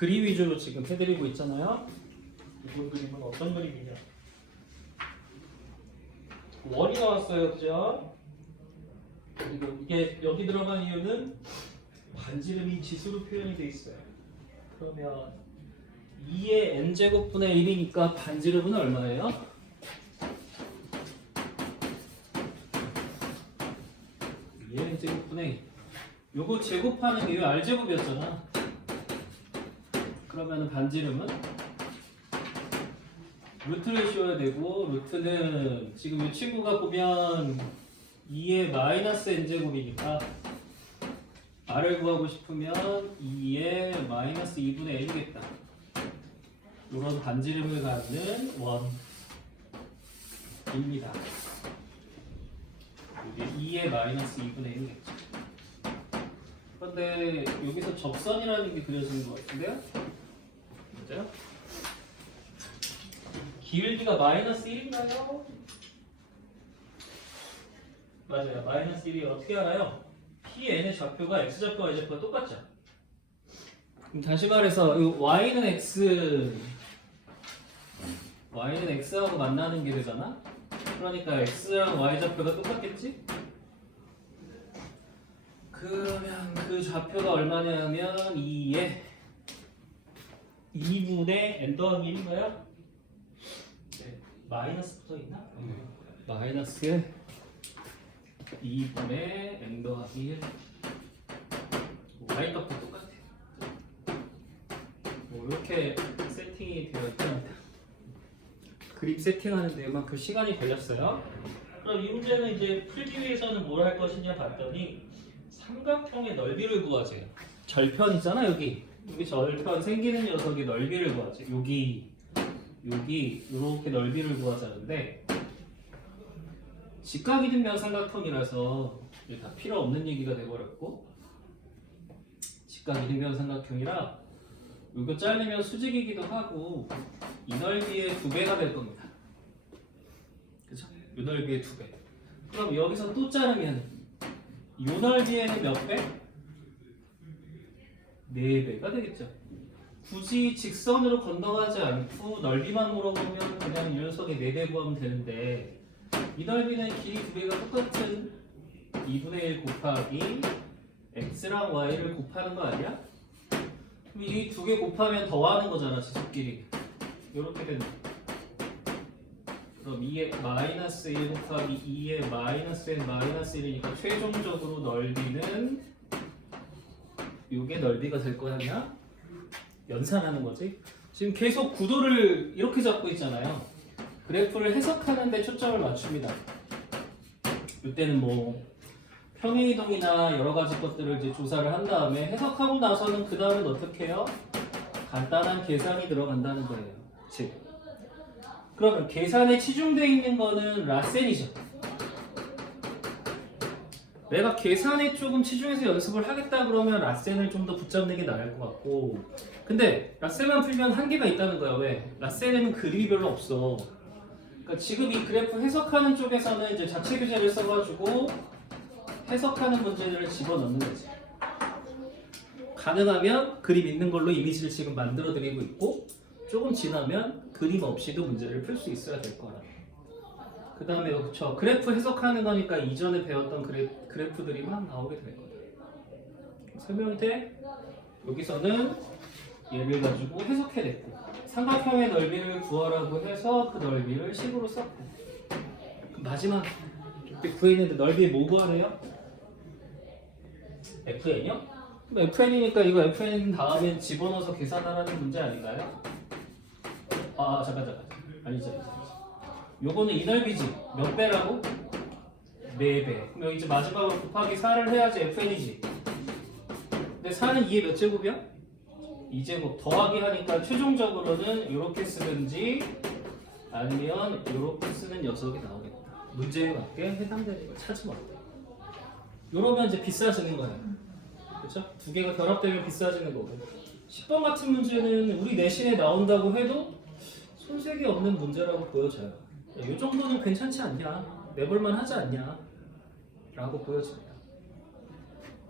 그림 위주로 지금 해드리고 있잖아요. 이번 그림은 어떤 그림이냐? 원이 나왔어요, 그죠? 그리고 이게 여기 들어간 이유는 반지름이 지수로 표현이 돼 있어요. 그러면 2의 n제곱분의 1이니까 반지름은 얼마예요? 2의 n제곱분의 1. 요거 제곱하는 게 r제곱이었잖아. 그러면 반지름은 루트를 씌워야 되고, 루트는 지금 이 친구가 보면 2의 마이너스 n제곱이니까 r을 구하고 싶으면 2의 마이너스 2분의 n이겠다. 이런 반지름을 갖는 원입니다. 이게 2의 마이너스 2분의 1이겠죠. 그런데 여기서 접선이라는 게 그려지는 것 같은데요? 맞아요? 길이가 마이너스 1인가요? 맞아요. 마이너스 1이 어떻게 알아요? Pn의 좌표가 X좌표와 Y좌표가 똑같죠? 그럼 다시 말해서 이 Y는 X하고 만나는 게 되잖아? 그러니까 X랑 Y좌표가 똑같겠지? 그러면 그 좌표가 얼마냐면 2의 2분의 n 더하기 1인가요? 네. 마이너스 붙어있나? 마이너스 2분의 n 더하기 1 Y값도 똑같아. 뭐 이렇게 세팅이 되어 있답니다. 그림 세팅하는 데만큼 시간이 걸렸어요. 그럼 이 문제는 이제 풀기 위해서는 뭘 할 것이냐 봤더니 삼각형의 넓이를 구하세요. 절편이잖아 여기 절편 생기는 녀석의 넓이를 구하지. 여기 이렇게 넓이를 구하자는데 직각이 된 면삼각형이라서 다 필요 없는 얘기가 돼버렸고, 직각이 된 면삼각형이라 이거 자르면 수직이기도 하고 이 넓이의 2배가 될 겁니다. 그죠? 이 넓이의 2배. 그럼 여기서 또 자르면 이 넓이에는 몇 배? 4배가 되겠죠. 굳이 직선으로 건너가지 않고 넓이만 물어보면 그냥 이 녀석의 4배 구하면 되는데, 이 넓이는 길이 2배가 똑같은 2분의 1 곱하기 x랑 y를 곱하는 거 아니야? 그럼 이 2개 곱하면 더하는 거잖아, 지속끼리. 이렇게 된다. 그럼 2의 마이너스 1 곱하기 2의 마이너스 n 마이너스 1이니까 최종적으로 넓이는 이게 넓이가 될 거냐? 연산하는 거지. 지금 계속 구도를 이렇게 잡고 있잖아요. 그래프를 해석하는 데 초점을 맞춥니다. 이때는 뭐 평행이동이나 여러 가지 것들을 이제 조사를 한 다음에 해석하고 나서는 그 다음엔 어떻게 해요? 간단한 계산이 들어간다는 거예요. 즉, 그러면 계산에 치중되어 있는 거는 라센이죠. 내가 계산에 조금 치중해서 연습을 하겠다 그러면 라센을 좀 더 붙잡는 게 나을 것 같고, 근데 라센만 풀면 한계가 있다는 거야. 왜? 라센에는 그림이 별로 없어. 그러니까 지금 이 그래프 해석하는 쪽에서는 이제 자체 교재를 써가지고 해석하는 문제들을 집어넣는 거지. 가능하면 그림 있는 걸로 이미지를 지금 만들어 드리고 있고, 조금 지나면 그림 없이도 문제를 풀 수 있어야 될 거라. 그 다음에 그쵸, 그래프 해석하는 거니까 이전에 배웠던 그래프들이 막 나오게 될 거예요. 설명이 돼? 여기서는 얘를 가지고 해석해냈고, 삼각형의 넓이를 구하라고 해서 그 넓이를 식으로 썼고, 마지막 이때 구했는데 넓이 뭐 구하래요? FN이요? 그럼 FN이니까 이거 FN 다음에 집어넣어서 계산하라는 문제 아닌가요? 잠깐 아니죠. 요거는 이 넓이지. 몇 배라고? 4배. 그럼 여기 이제 마지막으로 곱하기 4를 해야지 FN이지. 근데 4는 2의 몇 제곱이야? 2제곱 더하기 하니까 최종적으로는 이렇게 쓰든지 아니면 이렇게 쓰는 녀석이 나오겠다. 문제에 맞게 해당되는 걸 찾으면 돼. 이러면 이제 비싸지는 거예요. 그렇죠? 두 개가 결합되면 비싸지는 거고. 10번 같은 문제는 우리 내신에 나온다고 해도 손색이 없는 문제라고 보여져요. 이 정도는 괜찮지 않냐? 내볼만 하지 않냐? 라고 보여집니다.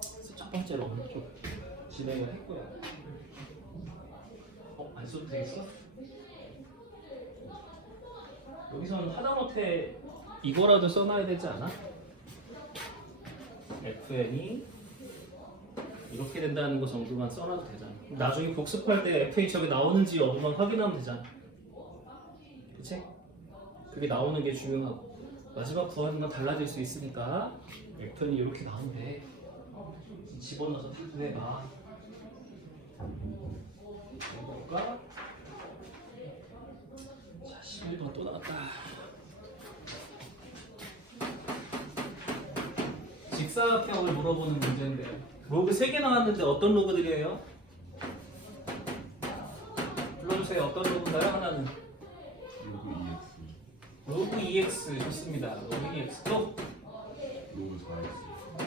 그래서 첫 번째로 오른쪽 진행을 했고요. 안 써도 되겠어? 여기서는 하다못해 이거라도 써놔야 되지 않아? FN이 이렇게 된다는 거 정도만 써놔도 되잖아. 나중에 복습할 때 FA 저기 나오는지 여부만 확인하면 되잖아. 그치? 그게 나오는 게 중요하고 마지막 구하는 건 달라질 수 있으니까 FN이 이렇게 나오면 돼. 집어넣어서 다 구해봐. 이거가 자 11번 또 나왔다. 직사각형을 물어보는 문제인데 로그 3개 나왔는데 어떤 로그들이에요? 불러주세요. 어떤 로그인가요? 하나는 로그 2x 좋습니다. 로그 2x 또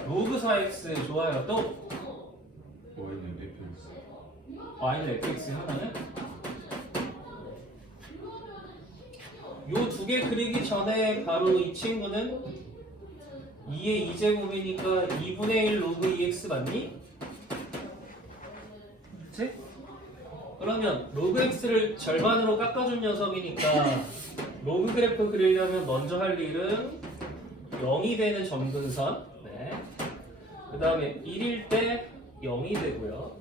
로그 4x 좋아요. 또 y는 fx 하나는 요 두 개 그리기 전에 바로 이 친구는 2의 2제곱이니까 2분의 1 로그 2x 맞니? 그치? 그러면 로그 x를 절반으로 깎아준 녀석이니까 로그 그래프 그리려면 먼저 할 일은 0이 되는 점근선 네. 그 다음에 1일 때 0이 되고요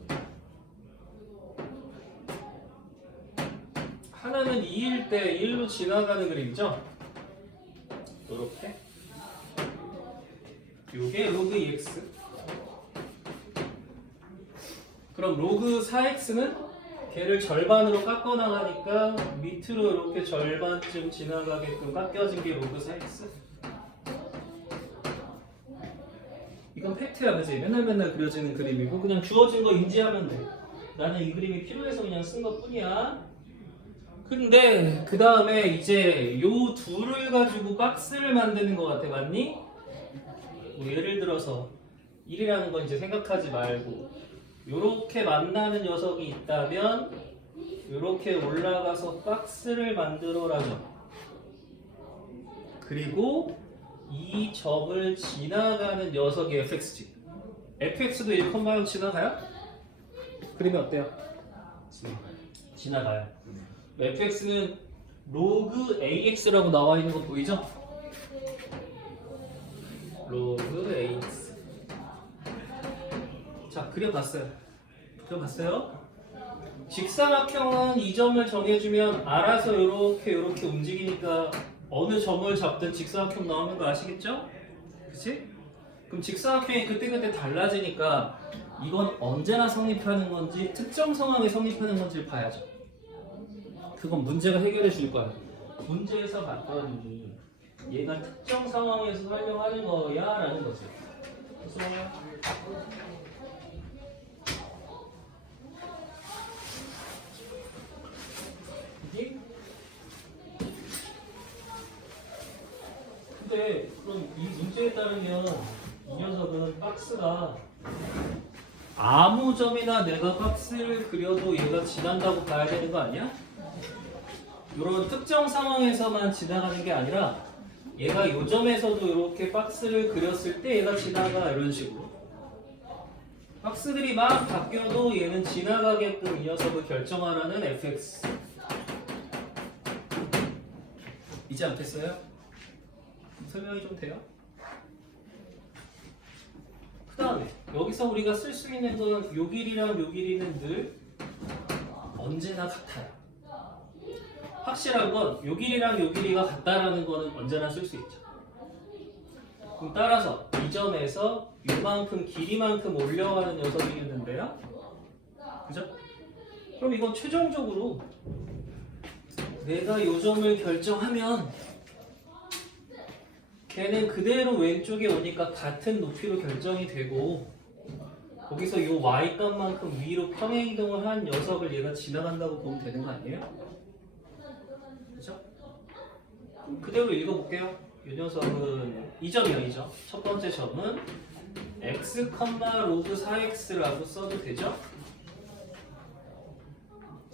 하나는 2일 때 1로 지나가는 그림이죠? 이렇게 요게 로그 2x 그럼 로그 4x는 걔를 절반으로 깎아 나가니까 밑으로 이렇게 절반쯤 지나가게끔 깎여진 게 로그 4x 이건 팩트야 그지? 맨날 그려지는 그림이고 그냥 주어진 거 인지하면 돼 나는 이 그림이 필요해서 그냥 쓴 것 뿐이야 근데 그 다음에 이제 요 둘을 가지고 박스를 만드는 것 같아 맞니? 뭐 예를 들어서 1이라는 건 이제 생각하지 말고 요렇게 만나는 녀석이 있다면 요렇게 올라가서 박스를 만들어라죠 그리고 이 점을 지나가는 녀석이 fx지 fx도 1,0 지나가요? 그러면 어때요? 지나가요 fx는 로그 ax라고 나와 있는 거 보이죠? 로그 ax 자 그려봤어요 직사각형은 이 점을 정해주면 알아서 요렇게 움직이니까 어느 점을 잡든 직사각형 나오는 거 아시겠죠? 그치? 그럼 직사각형이 그때그때 달라지니까 이건 언제나 성립하는 건지 특정 상황에 성립하는 건지를 봐야죠 그건 문제가 해결해 줄 거야 문제에서 봤더니 얘가 특정 상황에서 설명하는 거야 라는 거지 그래서 근데 그럼 이 문제에 따르면 이 녀석은 박스가 아무 점이나 내가 박스를 그려도 얘가 지난다고 봐야 되는 거 아니야? 이런 특정 상황에서만 지나가는 게 아니라 얘가 요 점에서도 이렇게 박스를 그렸을 때 얘가 지나가 이런 식으로 박스들이 막 바뀌어도 얘는 지나가게끔 이 녀석을 결정하라는 fx 이제 않겠어요? 설명이 좀 돼요? 그 다음에 여기서 우리가 쓸 수 있는 건 요 길이랑 요 길이는 늘 언제나 같아요 확실한 건 요 길이랑 요 길이가 같다라는 거는 언제나 쓸 수 있죠 그럼 따라서 이 점에서 요만큼 길이만큼 올려가는 녀석이 있는데요 그죠? 그럼 이건 최종적으로 내가 요 점을 결정하면 걔는 그대로 왼쪽에 오니까 같은 높이로 결정이 되고 거기서 요 y값만큼 위로 평행 이동을 한 녀석을 얘가 지나간다고 보면 되는 거 아니에요? 그죠? 그대로 읽어볼게요. 이 녀석은 이 점이요, 이 점. 첫 번째 점은 x, 로그 4x라고 써도 되죠?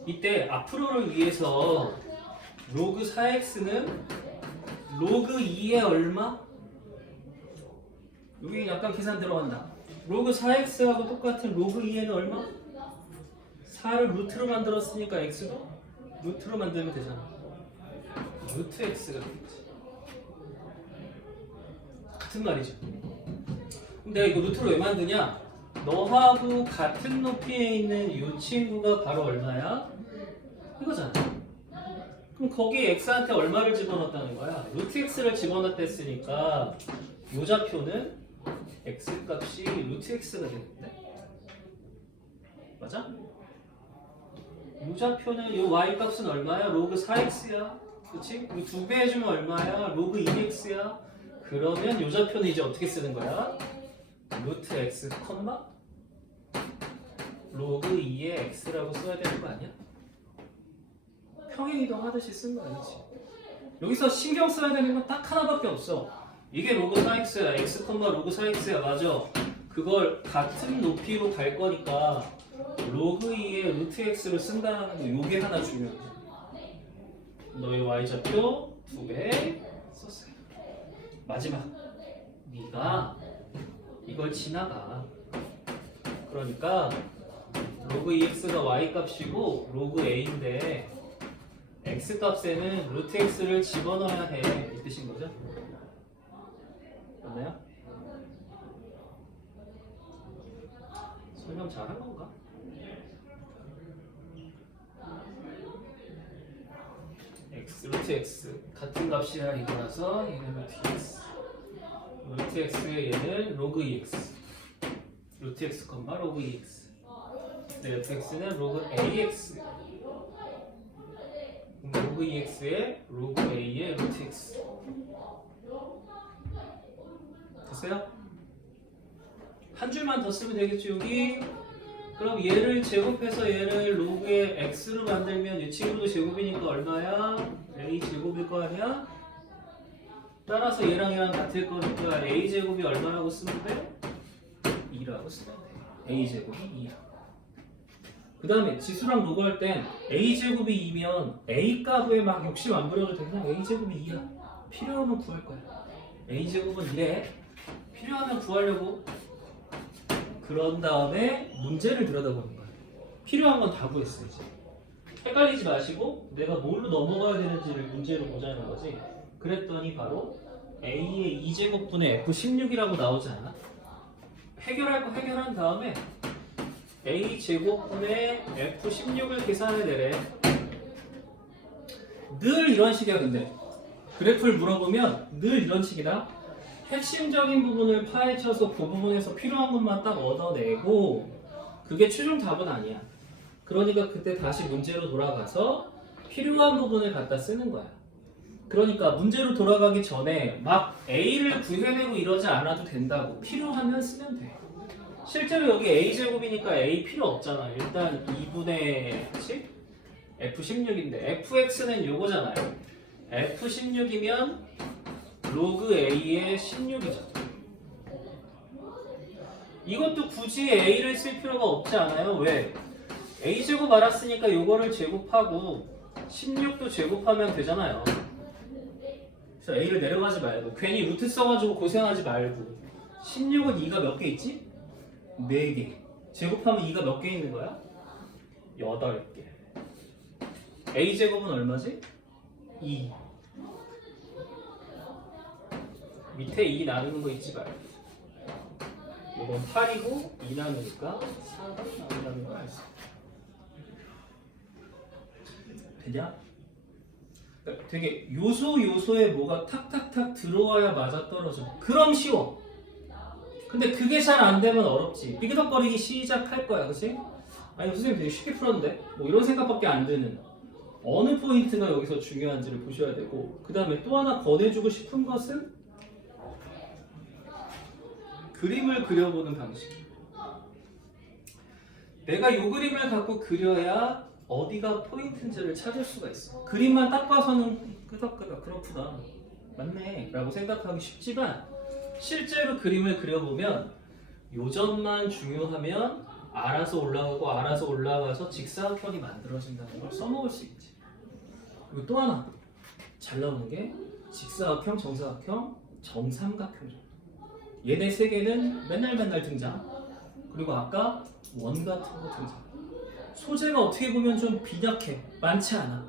이때 앞으로를 위해서 로그 4x는 로그 2의 얼마? 여기 약간 계산 들어간다. 로그 4x하고 똑같은 로그 2에는 얼마? 4를 루트로 만들었으니까 x도 루트로 만들면 되잖아. 루트 x가 되겠지. 같은 말이죠. 그럼 내가 이거 루트로 왜 만드냐? 너하고 같은 높이에 있는 이 친구가 바로 얼마야? 이거잖아. 그럼 거기에 x한테 얼마를 집어넣었다는 거야? 루트 x를 집어넣었으니까 이 좌표는 x 값이 루트 x가 되는데? 맞아? 이 좌표는 이 y 값은 얼마야? 로그 4x야. 그치? 그리고 2배 해주면 얼마야? 로그 2x야. 그러면 이 좌표는 이제 어떻게 쓰는 거야? 루트 x, 로그 2의 x라고 써야 되는 거 아니야? 평행이동 하듯이 쓴 거 아니지? 여기서 신경 써야 되는 건 딱 하나밖에 없어. 이게 로그 4x야. x, 로그 4x야. 맞아. 그걸 같은 높이로 갈 거니까 로그 2의 루트 x를 쓴다는 거 요게 하나 중요해. 너의 y좌표 2배 썼어요. 마지막. 네가 이걸 지나가. 그러니까 로그 2x가 y 값이고 로그 a인데 x 값에는 루트 x를 집어넣어야 해. 이 뜻인 거죠? 맞나요? 설명 잘한 건가? x, 루트 x 같은 값이야 이거라서 얘는 루트 x 루트 x에 얘는 로그 2x 루트 x, 로그 2x 루트 x는 로그 ax 로그 2x에 로그 a의 루트 x 됐어요? 한 줄만 더 쓰면 되겠죠 여기? 그럼 얘를 제곱해서 얘를 로그의 x로 만들면 이 친구도 제곱이니까 얼마야? a 제곱일 거 아니야? 따라서 얘랑 얘랑 같을 거니까 a 제곱이 얼마라고 쓰면 돼? 2라고 쓰면 돼. a 제곱이 2야. 그 다음에 지수랑 로그 할 땐 a 제곱이 2면 a 값에 막 욕심 안 부려도 돼. 그냥 a 제곱이 2야. 필요하면 구할 거야. a 제곱은 이래. 필요하면 구하려고. 그런 다음에 문제를 들여다보는 거야. 필요한 건 다 구했어 이제. 헷갈리지 마시고 내가 뭘로 넘어가야 되는지를 문제로 보자는 거지. 그랬더니 바로 a의 2제곱분의 f16이라고 나오지 않아? 해결할 거 해결한 다음에 a제곱분의 f16을 계산해내래. 늘 이런 식이야. 근데 그래프를 물어보면 늘 이런 식이다. 핵심적인 부분을 파헤쳐서 그 부분에서 필요한 것만 딱 얻어내고 그게 최종 답은 아니야. 그러니까 그때 다시 문제로 돌아가서 필요한 부분을 갖다 쓰는 거야. 그러니까 문제로 돌아가기 전에 막 A를 구해내고 이러지 않아도 된다고. 필요하면 쓰면 돼. 실제로 여기 A제곱이니까 A 필요 없잖아. 일단 2분의 그치? F16인데 FX는 요거잖아요. F16이면 로그 A의 16이죠. 이것도 굳이 A를 쓸 필요가 없지 않아요? 왜? A제곱 알았으니까 요거를 제곱하고 16도 제곱하면 되잖아요. 그래서 A를 내려가지 말고 괜히 루트 써가지고 고생하지 말고 16은 2가 몇 개 있지? 4개. 제곱하면 2가 몇 개 있는 거야? 8개. A제곱은 얼마지? 2. 밑에 2 나누는 거 잊지 말고. 이건 8이고 2 나누니까 4가 나온다는 걸 알 수 있다. 되냐? 그러니까 되게 요소에 뭐가 탁탁탁 들어와야 맞아떨어져. 그럼 쉬워. 근데 그게 잘 안 되면 어렵지. 삐그덕거리기 시작할 거야. 그치? 아니 선생님 되게 쉽게 풀었는데? 뭐 이런 생각밖에 안 드는 어느 포인트가 여기서 중요한지를 보셔야 되고 그 다음에 또 하나 권해주고 싶은 것은 그림을 그려보는 방식. 내가 이 그림을 갖고 그려야 어디가 포인트인지를 찾을 수가 있어. 그림만 딱 봐서는 끄덕끄덕 그렇구나 맞네 라고 생각하기 쉽지만 실제로 그림을 그려보면 요점만 중요하면 알아서 올라가고 알아서 올라가서 직사각형이 만들어진다는 걸 써먹을 수 있지. 그리고 또 하나 잘 나오는 게 직사각형, 정사각형, 정삼각형. 얘네 세 개는 맨날 등장. 그리고 아까 원 같은 거 등장. 소재가 어떻게 보면 좀 빈약해. 많지 않아.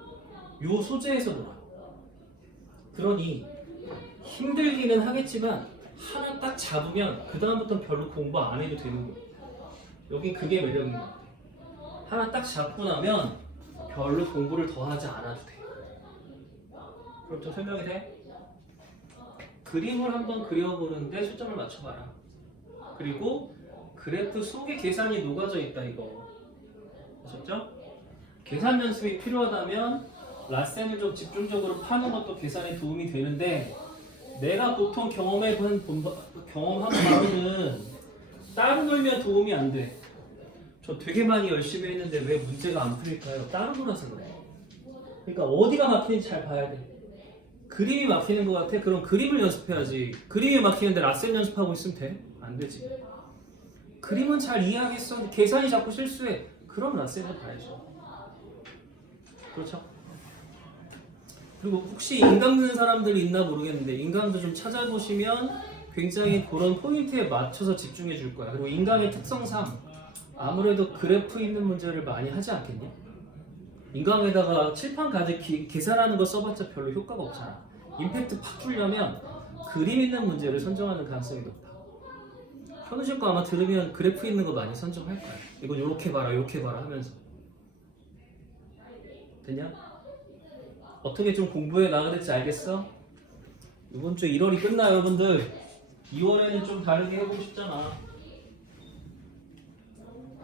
요 소재에서 놀아. 그러니 힘들기는 하겠지만 하나 딱 잡으면 그 다음부터 별로 공부 안 해도 되는 거야. 여긴 그게 매력인 것 같아. 하나 딱 잡고 나면 별로 공부를 더 하지 않아도 돼. 그럼 좀 설명이 돼? 그림을 한번 그려보는데 초점을 맞춰봐라. 그리고 그래프 속에 계산이 녹아져 있다 이거. 아셨죠? 계산 연습이 필요하다면 라센을 좀 집중적으로 파는 것도 계산에 도움이 되는데 내가 보통 경험한 바로는 따로 놀면 도움이 안 돼. 저 되게 많이 열심히 했는데 왜 문제가 안 풀릴까요? 따로 놀아서 그래. 그러니까 어디가 막히는지 잘 봐야 돼. 그림이 막히는 것 같아? 그럼 그림을 연습해야지. 그림이 막히는데 라센 연습하고 있으면 돼? 안 되지. 그림은 잘 이해하겠어. 계산이 자꾸 실수해. 그럼 라센을 봐야죠. 그렇죠? 그리고 혹시 인강 드는 사람들이 있나 모르겠는데 인강도 좀 찾아보시면 굉장히 그런 포인트에 맞춰서 집중해 줄 거야. 그리고 인강의 특성상 아무래도 그래프 있는 문제를 많이 하지 않겠니? 인강에다가 칠판 가득히 계산하는 거 써봤자 별로 효과가 없잖아. 임팩트 팍 주려면 그림 있는 문제를 선정하는 가능성이 높아. 현우실 거 아마 들으면 그래프 있는 거 많이 선정할 거야. 이거 요렇게 봐라 요렇게 봐라 하면서. 됐냐? 어떻게 좀 공부해 나가야 될지 알겠어? 이번 주 1월이 끝나 여러분들. 2월에는 좀 다르게 해보고 싶잖아.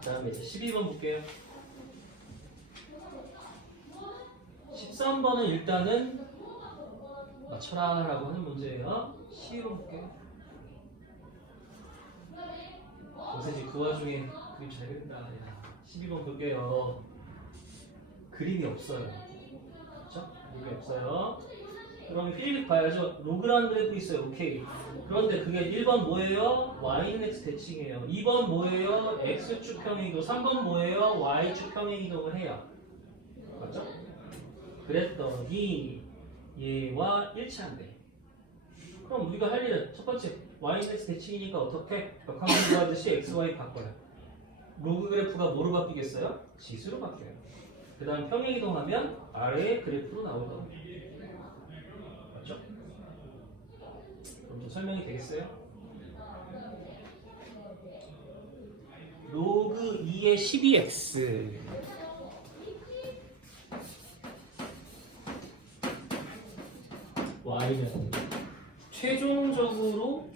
그 다음에 이제 12번 볼게요. 13번은 일단은 맞춰라 라고 하는 문제예요. 12번 볼게요. 선생님 그 와중에 그림 잘 그린다. 12번 볼게요. 그림이 없어요. 그렇죠? 그림이 없어요. 그럼 필립 봐야죠. 로그라는 그래프 있어요. 오케이. 그런데 그게 1번 뭐예요? y는 x 대칭이에요. 2번 뭐예요? x축 평행이동. 3번 뭐예요? y축 평행이동을 해요. 맞죠? 그랬더니 얘와 일치한대. 그럼 우리가 할 일은 첫 번째 y는 x 대칭이니까 어떻게? 벽한번 구하듯이 xy 바꿔요. 로그 그래프가 뭐로 바뀌겠어요? 지수로 바뀌어요. 그 다음 평행이동하면 아래의 그래프로 나오거든요. 맞죠? 그럼 좀 설명이 되겠어요? 로그 2의 12x y는 최종적으로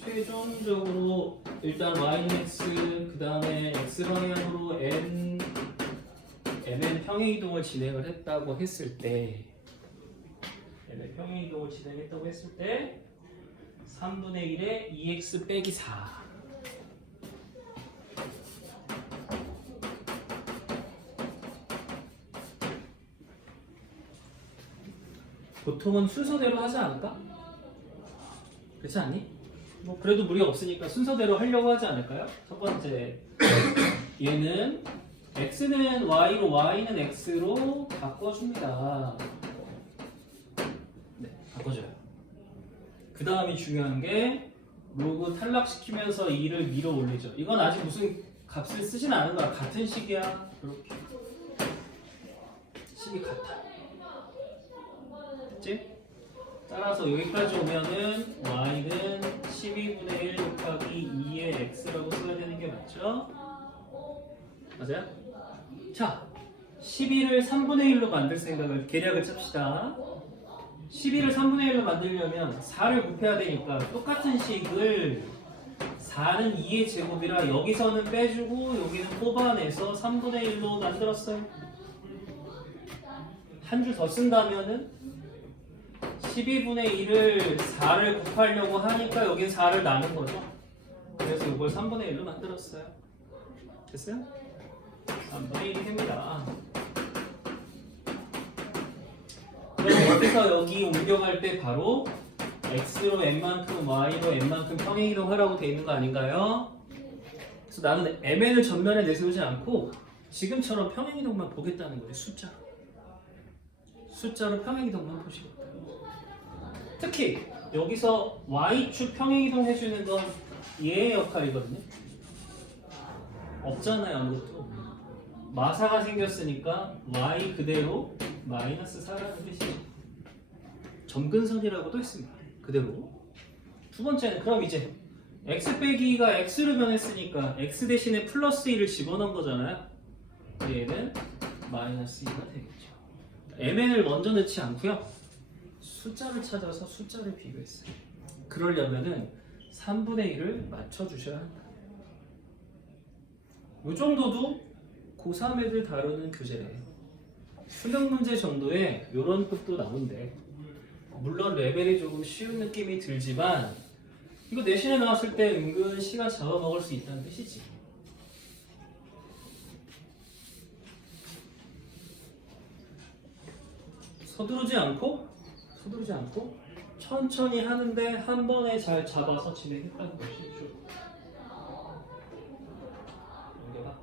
일단 y는 x 그 다음에 x 방향으로 mn 평행이동을 진행을 했다고 했을 때 mn 평행이동을 진행했다고 했을 때 3분의 1에 2x 빼기 4 보통은 순서대로 하지 않을까? 그렇지 않니? 뭐 그래도 무리가 없으니까 순서대로 하려고 하지 않을까요? 첫 번째 얘는 x는 y로 y는 x로 바꿔줍니다. 네, 바꿔줘요. 그 다음이 중요한 게 로그 탈락시키면서 2를 밀어 올리죠. 이건 아직 무슨 값을 쓰진 않은 거야. 같은 식이야. 이렇게 식이 같아. 됐지? 따라서 여기까지 오면은 y는 12분의 1 곱하기 2의 x라고 써야 되는 게 맞죠? 맞아요? 자, 12를 3분의 1로 만들 생각을 계략을 짭시다. 12를 3분의 1로 만들려면 4를 곱해야 되니까 똑같은 식을 4는 2의 제곱이라 여기서는 빼주고 여기는 뽑아내서 3분의 1로 만들었어요. 한 줄 더 쓴다면은 12분의 1을 4를 곱하려고 하니까 여긴 4를 나눈 거죠. 그래서 이걸 3분의 1로 만들었어요. 됐어요? 3분의 1이 됩니다. 그럼 여기서 여기 옮겨갈 때 바로 x로 n만큼 y로 n만큼 평행이동 하라고 돼 있는 거 아닌가요? 그래서 나는 mn을 전면에 내세우지 않고 지금처럼 평행이동만 보겠다는 거예요. 숫자로 평행이동만 보시겠다. 특히 여기서 y축 평행이동 해주는 건 얘의 역할이거든요. 없잖아요, 아무것도. 마사가 생겼으니까 y 그대로 마이너스 4라는 뜻이죠. 점근선이라고도 했습니다. 그대로. 두 번째는 그럼 이제 x 빼기가 x로 변했으니까 x 대신에 플러스 1을 집어넣은 거잖아요. 얘는 마이너스 2가 되겠죠. mn을 먼저 넣지 않고요. 숫자를 찾아서 숫자를 비교했어요. 그러려면은 3분의 1을 맞춰주셔야 한다. 이 정도도 고3 애들 다루는 교재래요. 수능 문제 정도에 이런 것도 나온대. 물론 레벨이 조금 쉬운 느낌이 들지만 이거 내신에 나왔을 때 은근 시간 잡아먹을 수 있다는 뜻이지. 서두르지 않고 천천히 하는데 한 번에 잘 잡아서 진행했다는 것이죠. 넘겨봐.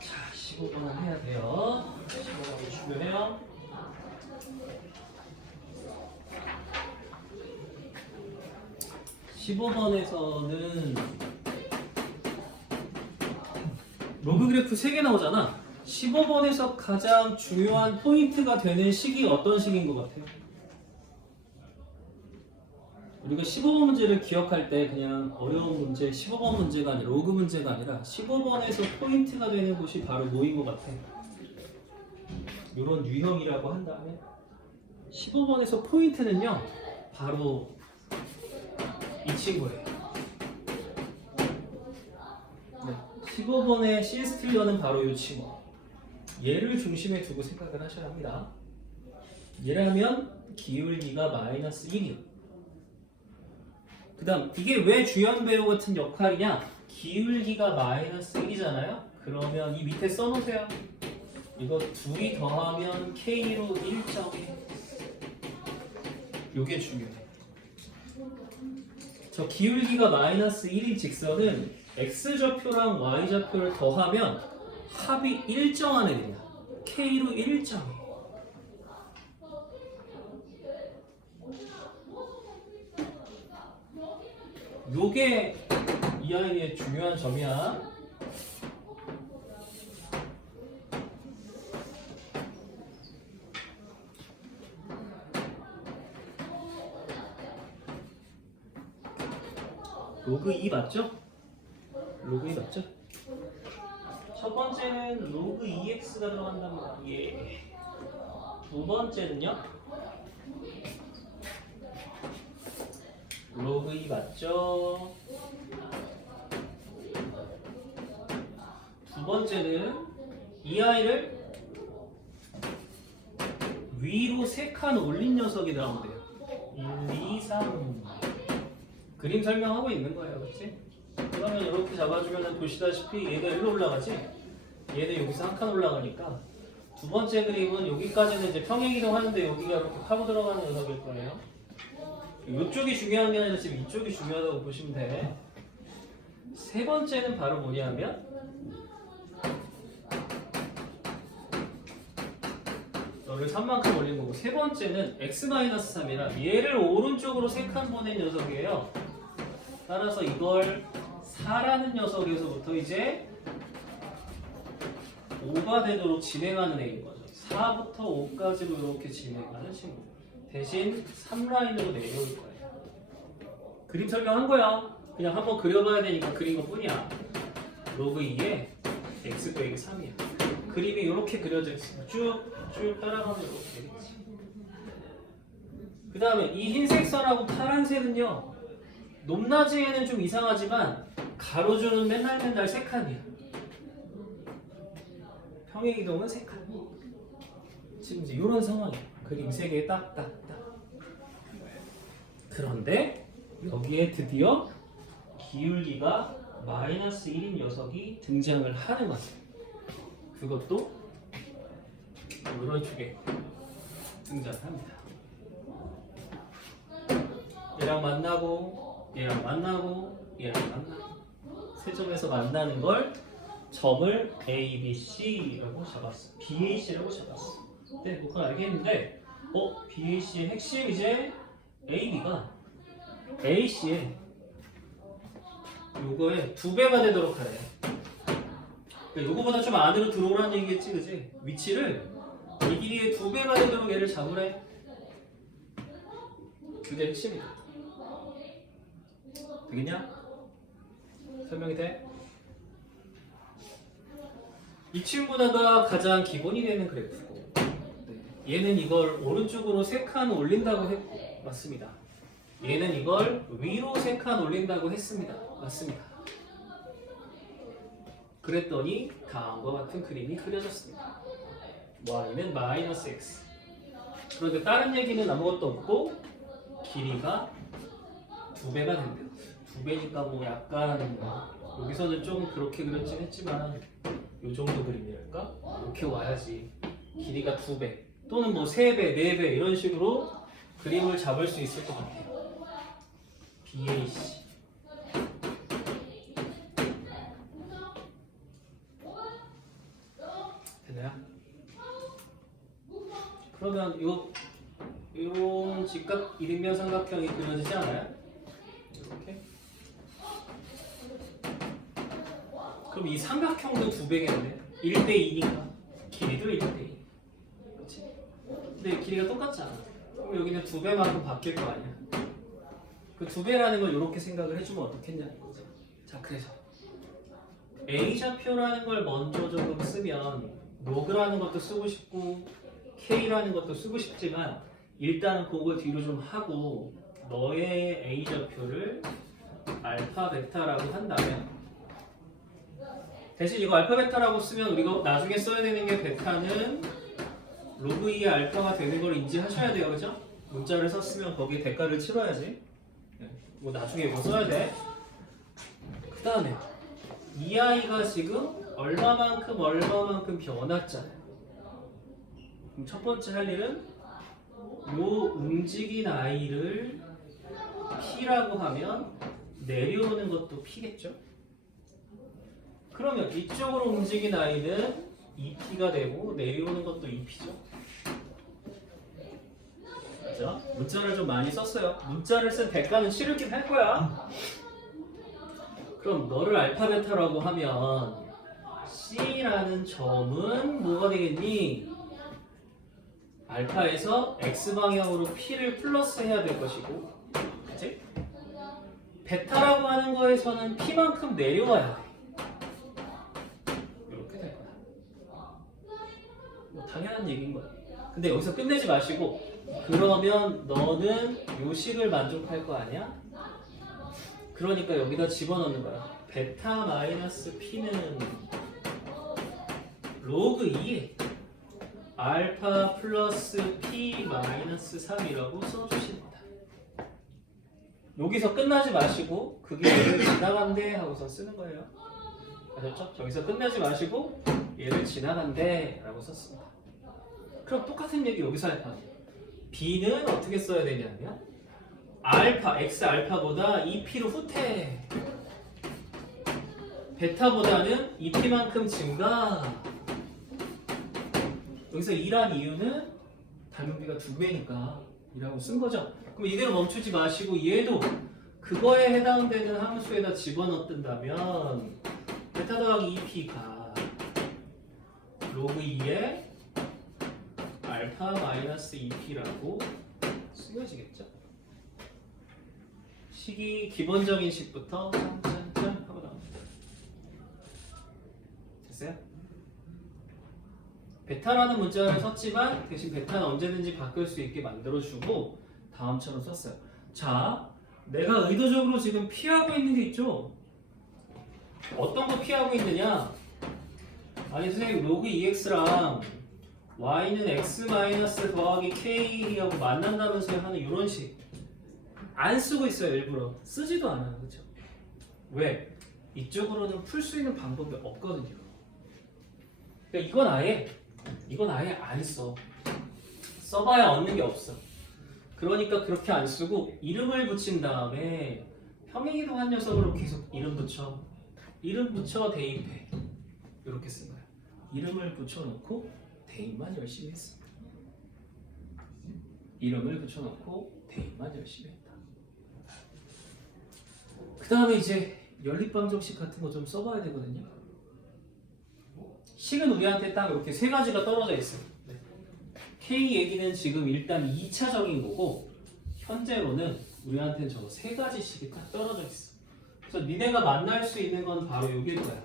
자, 15번은 해야 돼요. 15번이 중요해요. (15번에서는) 로그 그래프 3개 나오잖아. 15번에서 가장 중요한 포인트가 되는 식이 어떤 식인 것 같아요? 우리가 15번 문제를 기억할 때 그냥 어려운 문제, 15번 문제가 아니라 로그 문제가 아니라 15번에서 포인트가 되는 곳이 바로 뭐인 것 같아요? 이런 유형이라고 한다면 15번에서 포인트는요 바로 이 친구예요. 네, 15번의 시스틸러는 바로 이 친구. 얘를 중심에 두고 생각을 하셔야 합니다. 얘라면 기울기가 마이너스 1이요. 그 다음 이게 왜 주연배우 같은 역할이냐? 기울기가 마이너스 1이잖아요. 그러면 이 밑에 써놓으세요. 이거 둘이 더하면 K로 1.1. 요게 중요해요. 저 기울기가 마이너스 1인 직선은 X좌표랑 Y좌표를 더하면 합이 일정하네 됩니다. K로 1.2. 요게 이 아이의 중요한 점이야. 로그 2 맞죠? 로그 2 맞죠? 첫 번째는 로그 2x가 들어간답니다. 예. 두 번째는요? 로그 2 맞죠? 두 번째는 이 아이를 위로 3칸 올린 녀석이 나오는데요. 1, 2, 3. 그림 설명하고 있는 거예요, 그렇지? 그러면 이렇게 잡아주면 보시다시피 얘가 일로 올라가지? 얘는 여기서 한 칸 올라가니까 두 번째 그림은 여기까지는 이제 평행이동 하는데 여기가 이렇게 파고 들어가는 녀석일 거예요. 이쪽이 중요한 게 아니라 지금 이쪽이 중요하다고 보시면 돼. 세 번째는 바로 뭐냐면 너를 3만큼 올린 거고, 세 번째는 x-3이라 얘를 오른쪽으로 3칸 보낸 녀석이에요. 따라서 이걸 4라는 녀석에서부터 이제 5가 되도록 진행하는 애인 거죠. 4부터 5까지로 이렇게 진행하는 친구. 대신 3라인으로 내려올 거예요. 그림 설명한 거야. 그냥 한번 그려봐야 되니까 그린 것 뿐이야. 로그 2에 x 빼기 3이야. 그림이 이렇게 그려져 있어. 쭉 따라가면 이렇게 되겠지. 그 다음에 이 흰색 선하고 파란색은요, 높낮이에는 좀 이상하지만 가로주는 맨날 3칸이야. 평행이동은 3칸. 지금 이제 이런 상황이야. 그림 3개 딱딱딱. 그런데 여기에 드디어 기울기가 마이너스 1인 녀석이 등장을 하는 거야. 그것도 이런 쪽에 등장합니다. 얘랑 만나고 얘랑 만나고 얘랑 만나고 세 점에서 만나는 걸 점을 A, B, C라고 잡았어. B, A, C라고 잡았어. 네, 그걸 알겠는데 B, A, C의 핵심 이제 A, B가 A, C의 요거의 2배가 되도록 하래. 그러니까 요거보다 좀 안으로 들어오라는 얘기겠지, 그지? 위치를 이 길이의 2배가 되도록 얘를 잡으래. 그게 핵심이다. 되겠냐? 설명이 돼? 이 친구가 가장 기본이 되는 그래프고, 얘는 이걸 오른쪽으로 3칸 올린다고 했고, 맞습니다. 얘는 이걸 위로 3칸 올린다고 했습니다. 맞습니다. 그랬더니 다음과 같은 그림이 그려졌습니다. y는 마이너스 x. 그런데 다른 얘기는 아무것도 없고 길이가 2배가 된대요. 2배니까 뭐 약간 여기서는 좀 그렇게 그렸진 했지만 요 정도 그림이랄까? 이렇게 와야지 길이가 2배 또는 뭐 3배, 4배 이런 식으로 그림을 잡을 수 있을 것 같아요. BAC 되나요? 그러면 이런 직각 이등변 삼각형이 그려지지 않아요? 이렇게. 그럼 이 삼각형도 2배겠네. 1대2니까 길이도 1대2. 그렇지? 근데 길이가 똑같잖아. 그럼 여기는 2배만큼 바뀔 거 아니야. 그 2배라는 걸 이렇게 생각을 해주면 어떻겠냐는 거죠. 자, 그래서 A좌표라는 걸 먼저 조금 쓰면 로그라는 것도 쓰고 싶고 K라는 것도 쓰고 싶지만 일단은 그걸 뒤로 좀 하고 너의 A좌표를 알파 베타라고 한다면 대신 이거 알파 베타라고 쓰면 우리가 나중에 써야 되는 게 베타는 로그 2의 알파가 되는 걸 인지하셔야 돼요. 그죠? 문자를 썼으면 거기에 대가를 치러야지. 뭐 나중에 이거 써야 돼. 그 다음에 이 아이가 지금 얼마만큼 변했잖아요. 그럼 첫 번째 할 일은 요 움직인 아이를 P라고 하면 내려오는 것도 P겠죠? 그러면 이쪽으로 움직인 아이는 2P가 되고 내려오는 것도 2P죠? 맞아? 문자를 좀 많이 썼어요. 문자를 쓴 대가는 치르긴 할 거야. 그럼 너를 알파 베타라고 하면 C라는 점은 뭐가 되겠니? 알파에서 X방향으로 P를 플러스 해야 될 것이고, 그치? 베타라고 하는 거에서는 P만큼 내려와야 돼. 이렇게 될 거야. 뭐 당연한 얘기인 거야. 근데 여기서 끝내지 마시고, 그러면 너는 요 식을 만족할 거 아니야? 그러니까 여기다 집어넣는 거야. 베타 마이너스 P는 로그 2에 알파 플러스 P 마이너스 3이라고 써주십니다. 여기서 끝나지 마시고 그게 얘를 지나간대 하고서 쓰는 거예요. 아셨죠? 저기서 끝내지 마시고 얘를 지나간대 라고 썼습니다. 그럼 똑같은 얘기 여기서 할 거예요. B는 어떻게 써야 되냐면 알파, X 알파보다 2P로 후퇴. 베타보다는 2P만큼 증가. 여기서 2란 이유는 닮은비가 2배니까 2라고 쓴 거죠. 그럼 이대로 멈추지 마시고 얘도 그거에 해당되는 함수에다 집어넣는다면 베타 더하기 2P가 로그 2의 알파 마이너스 2P라고 쓰여지겠죠. 식이 기본적인 식부터 짠짠짠 하고 나옵니다. 됐어요? 베타라는 문자를 썼지만 대신 베타는 언제든지 바뀔 수 있게 만들어주고 다음처럼 썼어요. 자, 내가 의도적으로 지금 피하고 있는 게 있죠? 어떤 거 피하고 있느냐? 아니 선생님 로그 2x랑 y는 x 마이너스 더하기 k하고 만난다면서 하는 이런 식 안 쓰고 있어요. 일부러 쓰지도 않아요. 그렇죠? 왜? 이쪽으로는 풀 수 있는 방법이 없거든요. 그러니까 이건 아예 안 써. 써봐야 얻는 게 없어. 그러니까 그렇게 안 쓰고 이름을 붙인 다음에 평행이동 한 녀석으로 계속 이름 붙여 대입해. 이렇게 쓴 거야. 이름을 붙여놓고 대입만 열심히 했어. 이름을 붙여놓고 대입만 열심히 했다. 그 다음에 이제 연립방정식 같은 거 좀 써봐야 되거든요. 식은 우리한테 딱 이렇게 세 가지가 떨어져 있어요. 네. K 얘기는 지금 일단 2차적인 거고 현재로는 우리한테는 저 세 가지씩이 딱 떨어져 있어. 그래서 니네가 만날 수 있는 건 바로 여기일 거야.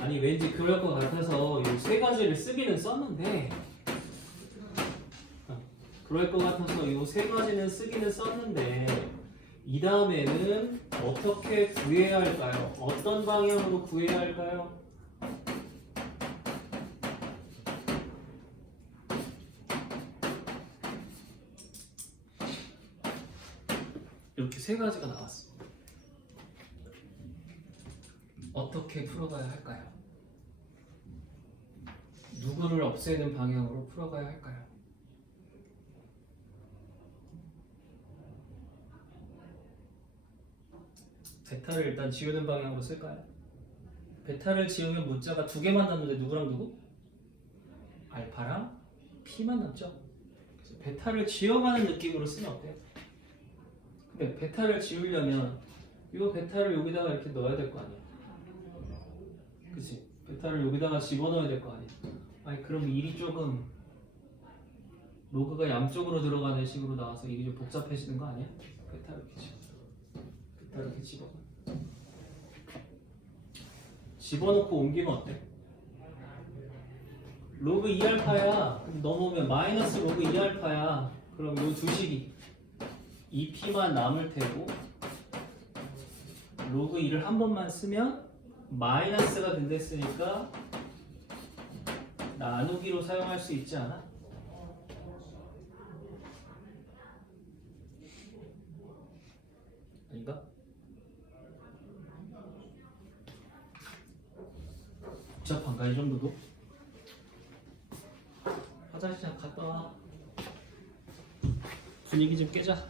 아니 왠지 그럴 것 같아서 이 세 가지를 쓰기는 썼는데 그럴 것 같아서 이 세 가지는 쓰기는 썼는데 이 다음에는 어떻게 구해야 할까요? 어떤 방향으로 구해야 할까요? 이렇게 세 가지가 나왔어. 어떻게 풀어가야 할까요? 누구를 없애는 방향으로 풀어가야 할까요? 베타를 일단 지우는 방향으로 쓸까요? 베타를 지우면 문자가 두 개만 남는데 누구랑 누구? 알파랑 P만 남죠? 그래서 베타를 지워가는 느낌으로 쓰면 어때요? 근데 베타를 지우려면 이 베타를 여기다가 이렇게 넣어야 될 거 아니야? 그치? 베타를 여기다가 집어넣어야 될 거 아니야? 아니 그럼 일이 조금 로그가 양쪽으로 들어가는 식으로 나와서 일이 좀 복잡해지는 거 아니야? 베타 이렇게 집어. 베타 이렇게 집어. 집어넣고 옮기면 어때? 로그 2알파야. 넘으면 마이너스 로그 2알파야. 그럼 이 두 식이 2p만 남을 테고 로그 2를 한 번만 쓰면 마이너스가 된댔으니까 나누기로 사용할 수 있지 않아? 아닌가? 복잡한가 이 정도도? 화장실 갔다 와. 분위기 좀 깨자.